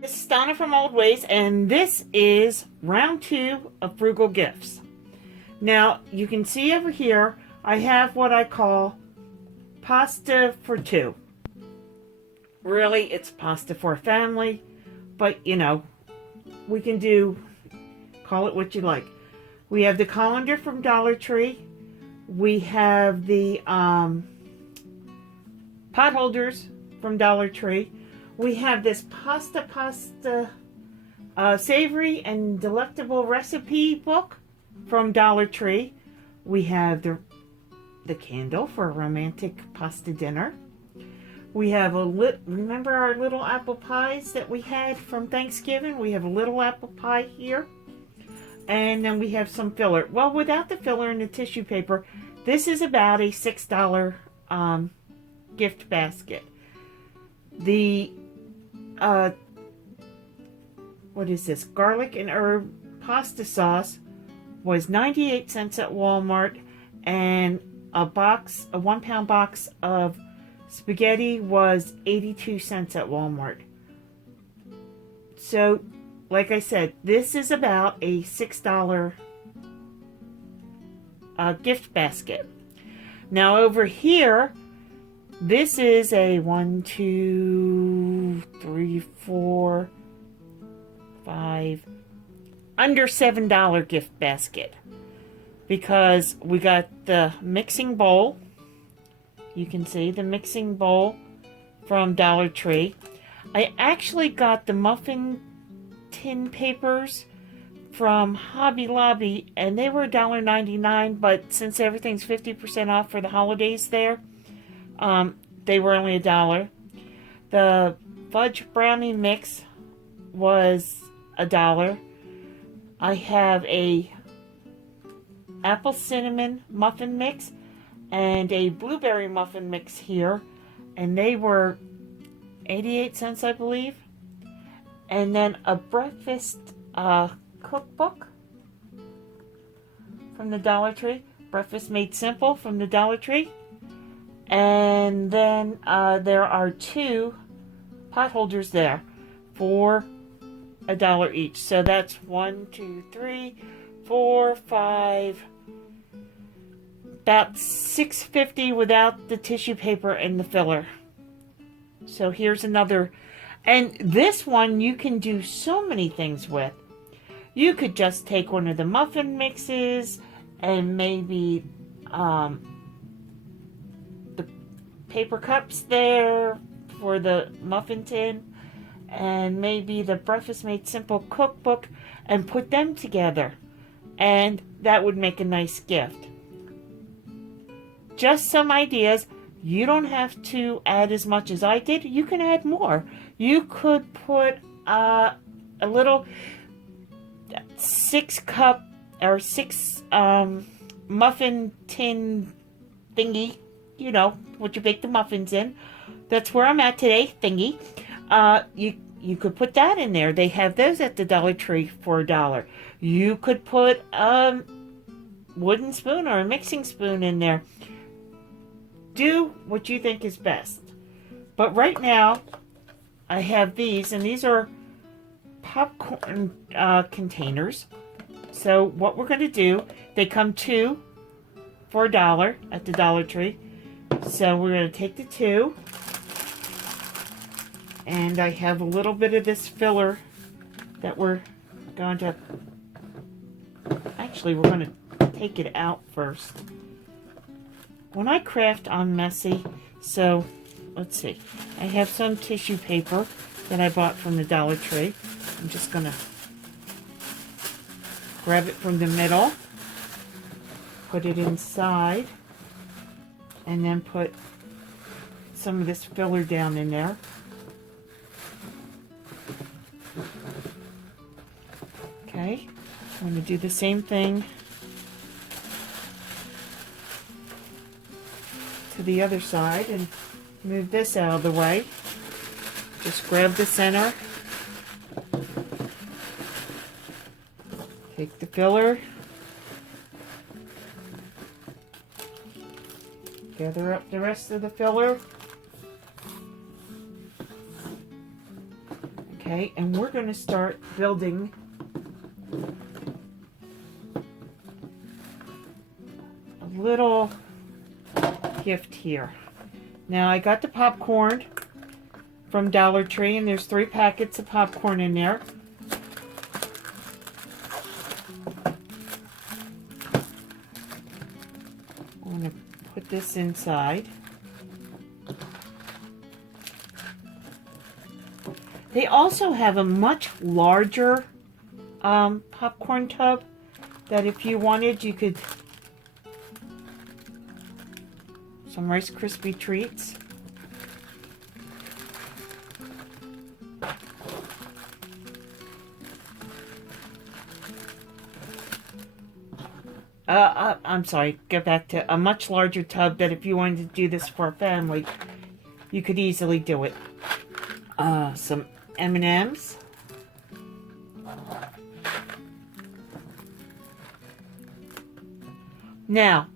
This is Donna from Old Ways, and this is round 2 of Frugal Gifts. Now, you can see over here, I have what I call pasta for two. Really, it's pasta for a family, but we can call it what you like. We have the colander from Dollar Tree. We have the pot holders from Dollar Tree. We have this pasta savory and delectable recipe book from Dollar Tree. We have the candle for a romantic pasta dinner. We have remember our little apple pies that we had from Thanksgiving? We have a little apple pie here. And then we have some filler. Well, without the filler and the tissue paper, this is about a $6 gift basket. The what is this? Garlic and herb pasta sauce was 98 cents at Walmart, and a 1 pound box of spaghetti was 82 cents at Walmart. So, like I said, this is about a $6 gift basket. Now over here, this is a 1, 2, 3, 4, 5, under $7 gift basket. Because we got the mixing bowl. You can see the mixing bowl from Dollar Tree. I actually got the muffin tin papers from Hobby Lobby, and they were $1.99, but since everything's 50% off for the holidays there, they were only $1. The fudge brownie mix was $1. I have a apple cinnamon muffin mix and a blueberry muffin mix here, and they were 88 cents, I believe. And then a breakfast cookbook from the Dollar Tree. Breakfast Made Simple from the Dollar Tree. And then there are 2 pot holders there for $1 each. So that's 1, 2, 3, 4, 5, about $6.50 without the tissue paper and the filler. So here's another. And this one you can do so many things with. You could just take one of the muffin mixes and maybe the paper cups there for the muffin tin, and maybe the Breakfast Made Simple cookbook, and put them together. And that would make a nice gift. Just some ideas. You don't have to add as much as I did. You can add more. You could put a little 6 cup or 6 muffin tin thingy. You know, what you bake the muffins in. That's where I'm at today, thingy. You could put that in there. They have those at the Dollar Tree for $1. You could put a wooden spoon or a mixing spoon in there. Do what you think is best. But right now, I have these, and these are popcorn containers. So what we're going to do, they come 2 for $1 at the Dollar Tree. So we're going to take the 2, and I have a little bit of this filler that we're going to, actually we're going to take it out first. When I craft, I'm messy, so let's see. I have some tissue paper that I bought from the Dollar Tree. I'm just going to grab it from the middle, put it inside, and then put some of this filler down in there. Okay, I'm going to do the same thing to the other side and move this out of the way. Just grab the center, take the filler, gather up the rest of the filler. Okay, and we're going to start building a little gift here. Now I got the popcorn from Dollar Tree, and there's 3 packets of popcorn in there. I'm going to put this inside. They also have a much larger popcorn tub that if you wanted, you could... Some Rice Krispie treats. I'm sorry, go back to a much larger tub that if you wanted to do this for a family, you could easily do it. Some M&Ms. Now,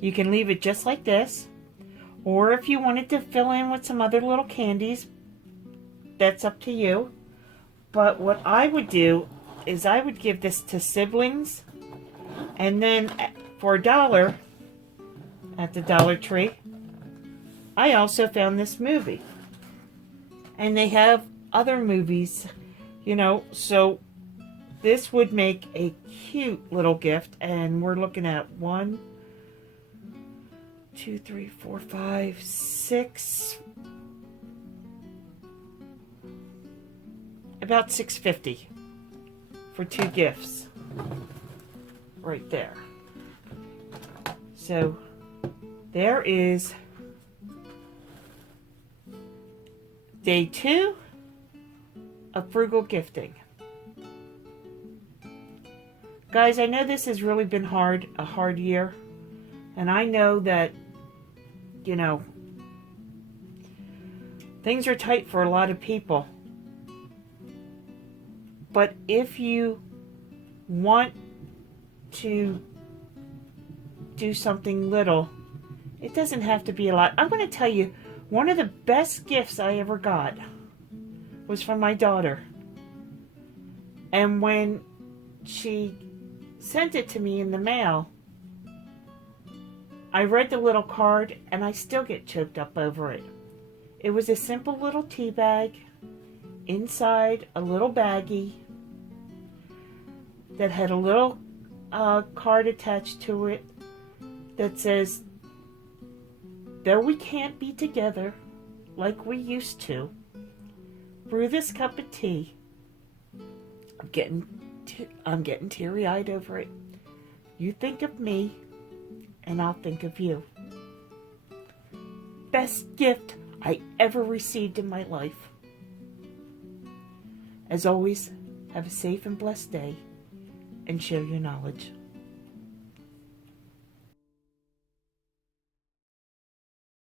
you can leave it just like this, or if you wanted to fill in with some other little candies, that's up to you. But what I would do is I would give this to siblings, and then for $1 at the Dollar Tree, I also found this movie. And they have other movies, you know, so this would make a cute little gift. And we're looking at 1, 2, 3, 4, 5, 6, about $6.50 for 2 gifts right there. So there is day 2 of frugal gifting. Guys, I know this has really been a hard year. And I know that, you know, things are tight for a lot of people. But if you want to do something little, it doesn't have to be a lot. I'm going to tell you, one of the best gifts I ever got was from my daughter. And when she sent it to me in the mail, I read the little card and I still get choked up over it. It was a simple little tea bag, inside a little baggie that had a little card attached to it that says, "Though we can't be together like we used to, brew this cup of tea." I'm getting teary-eyed over it. You think of me, and I'll think of you. Best gift I ever received in my life. As always, have a safe and blessed day, and share your knowledge.